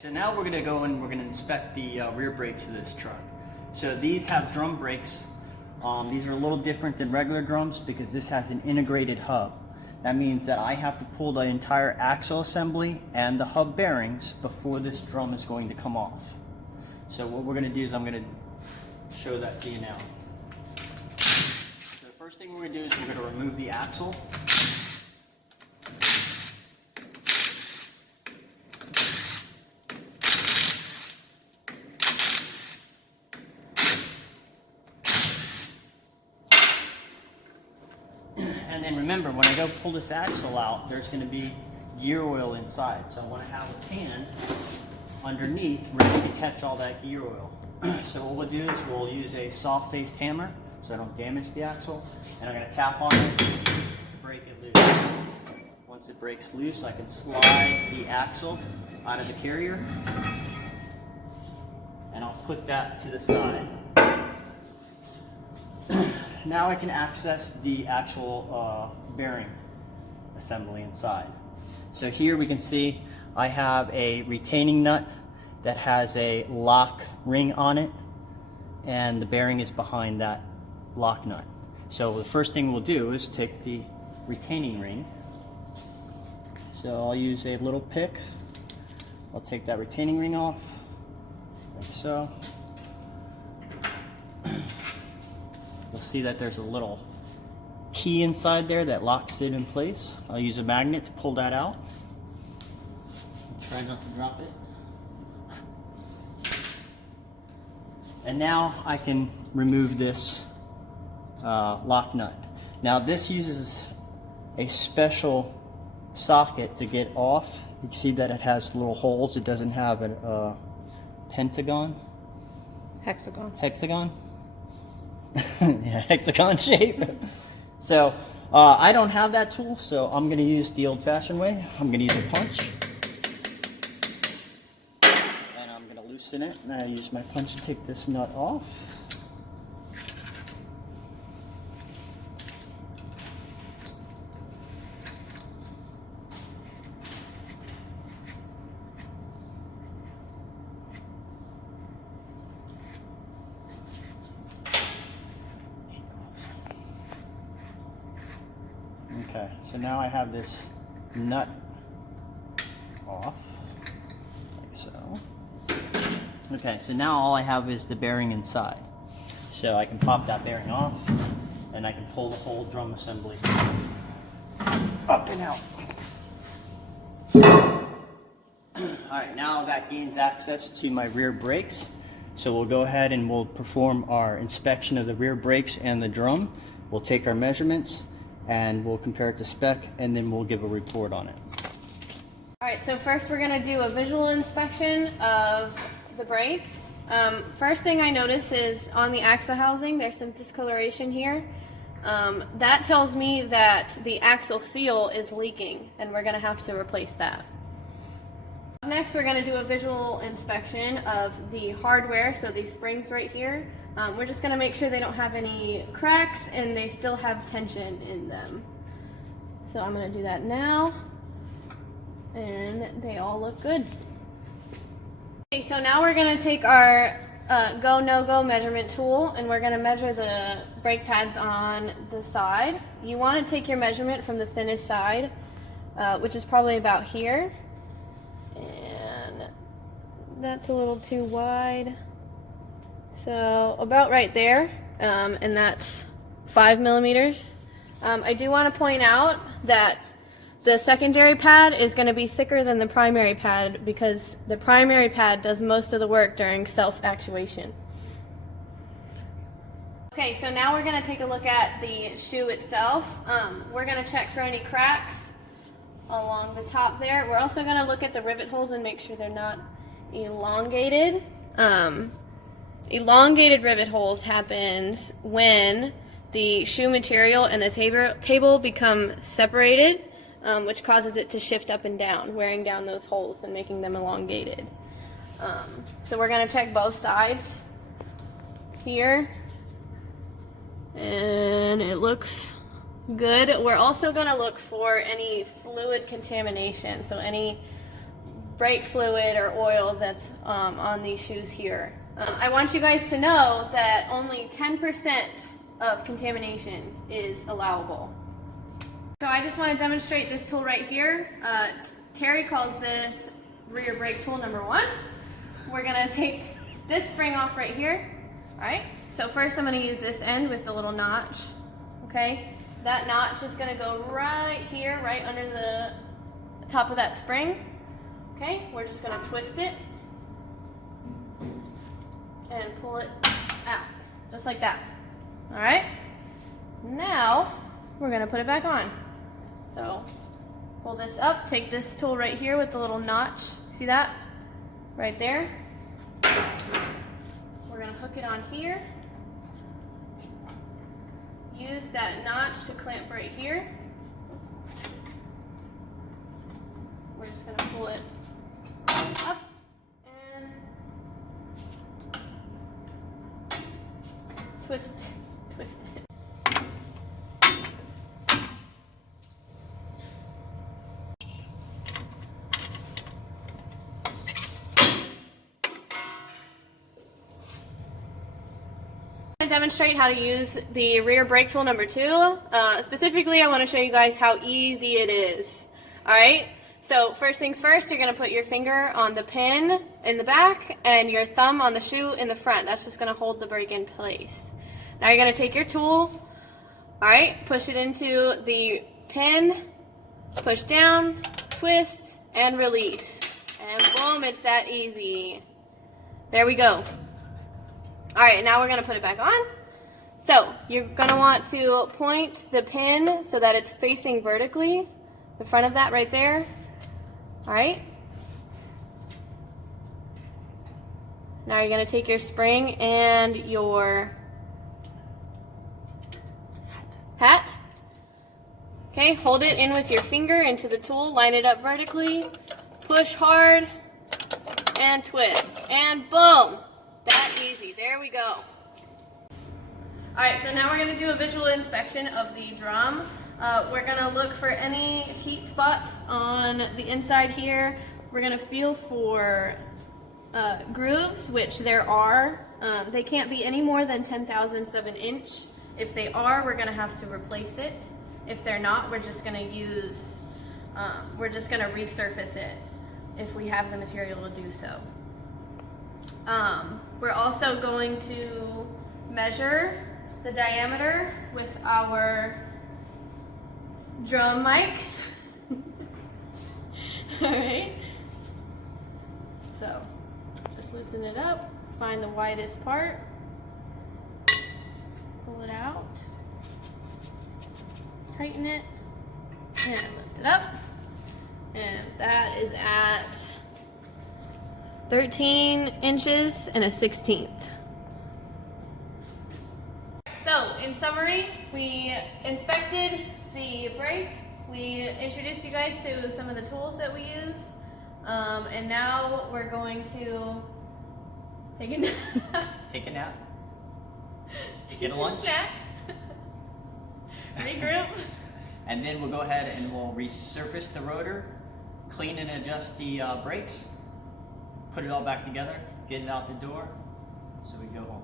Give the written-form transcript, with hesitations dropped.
So now we're going to go and we're going to inspect the rear brakes of this truck. So these have drum brakes. These are a little different than regular drums because this has an integrated hub. That means that I have to pull the entire axle assembly and the hub bearings before this drum is going to come off. So what we're going to do is I'm going to show that to you now. So the first thing we're going to do is we're going to remove the axle. And then remember, when I go pull this axle out, there's going to be gear oil inside. So I want to have a pan underneath ready to catch all that gear oil. So what we'll do is we'll use a soft-faced hammer so I don't damage the axle. And I'm going to tap on it to break it loose. Once it breaks loose, I can slide the axle out of the carrier. And I'll put that to the side. Now I can access the actual bearing assembly inside. So here we can see I have a retaining nut that has a lock ring on it, and the bearing is behind that lock nut. So the first thing we'll do is take the retaining ring. So I'll use a little pick. I'll take that retaining ring off, like so. You'll see that there's a little key inside there that locks it in place. I'll use a magnet to pull that out. Try not to drop it. And now I can remove this lock nut. Now this uses a special socket to get off. You can see that it has little holes. It doesn't have a pentagon. Hexagon. Yeah, hexagon shape. So I don't have that tool, so I'm going to use the old-fashioned way. I'm going to use a punch, and I'm going to loosen it. And I use my punch to take this nut off. Okay, so now I have this nut off, like so. Okay, so now all I have is the bearing inside. So I can pop that bearing off, and I can pull the whole drum assembly up and out. Alright, now that gains access to my rear brakes. So we'll go ahead and we'll perform our inspection of the rear brakes and the drum. We'll take our measurements, and we'll compare it to spec, and then we'll give a report on it. Alright, so first we're going to do a visual inspection of the brakes. First thing I notice is on the axle housing there's some discoloration here. That tells me that the axle seal is leaking, and we're going to have to replace that. Next we're going to do a visual inspection of the hardware, so these springs right here. We're just going to make sure they don't have any cracks and they still have tension in them. So I'm going to do that now, and they all look good. Okay, so now we're going to take our go no-go measurement tool, and we're going to measure the brake pads on the side. You want to take your measurement from the thinnest side, which is probably about here, and that's a little too wide. So about right there, and that's 5 millimeters. I do want to point out that the secondary pad is going to be thicker than the primary pad because the primary pad does most of the work during self-actuation. Okay, so now we're going to take a look at the shoe itself. We're going to check for any cracks along the top there. We're also going to look at the rivet holes and make sure they're not elongated. Elongated rivet holes happens when the shoe material and the table become separated, which causes it to shift up and down, wearing down those holes and making them elongated. So we're going to check both sides here, and it looks good. We're also going to look for any fluid contamination, so any brake fluid or oil that's on these shoes here. I want you guys to know that only 10% of contamination is allowable. So I just want to demonstrate this tool right here. Terry calls this rear brake tool number 1. We're going to take this spring off right here. All right, so first I'm going to use this end with the little notch. Okay, that notch is going to go right here, right under the top of that spring. Okay, we're just going to twist it and pull it out, just like that. All right, now we're going to put it back on. So pull this up, take this tool right here with the little notch. See that? Right there. We're going to hook it on here. Use that notch to clamp right here. We're just going to pull it up and twist it. Demonstrate how to use the rear brake tool number 2. Specifically, I want to show you guys how easy it is. Alright, so first things first, you're going to put your finger on the pin in the back and your thumb on the shoe in the front. That's just going to hold the brake in place. Now you're going to take your tool, alright, push it into the pin, push down, twist, and release. And boom, it's that easy. There we go. Alright, now we're going to put it back on. So, you're going to want to point the pin so that it's facing vertically, the front of that right there. Alright. Now you're going to take your spring and your hat. Okay, hold it in with your finger into the tool, line it up vertically, push hard, and twist. And boom! That easy. There we go. Alright, so now we're going to do a visual inspection of the drum. We're going to look for any heat spots on the inside here. We're going to feel for grooves, which there are. They can't be any more than 0.010 of an inch. If they are, we're going to have to replace it. If they're not, we're just going to resurface it if we have the material to do so. We're also going to measure the diameter with our drum mic. Alright. So, just loosen it up, find the widest part, pull it out, tighten it, and lift it up. And that is at 13 inches and a 1/16. So, in summary, we inspected the brake, we introduced you guys to some of the tools that we use, and now we're going to take a nap. Take a nap. Get a lunch. Snack. Regroup. And then we'll go ahead and we'll resurface the rotor, clean and adjust the brakes, put it all back together, get it out the door, so we go home.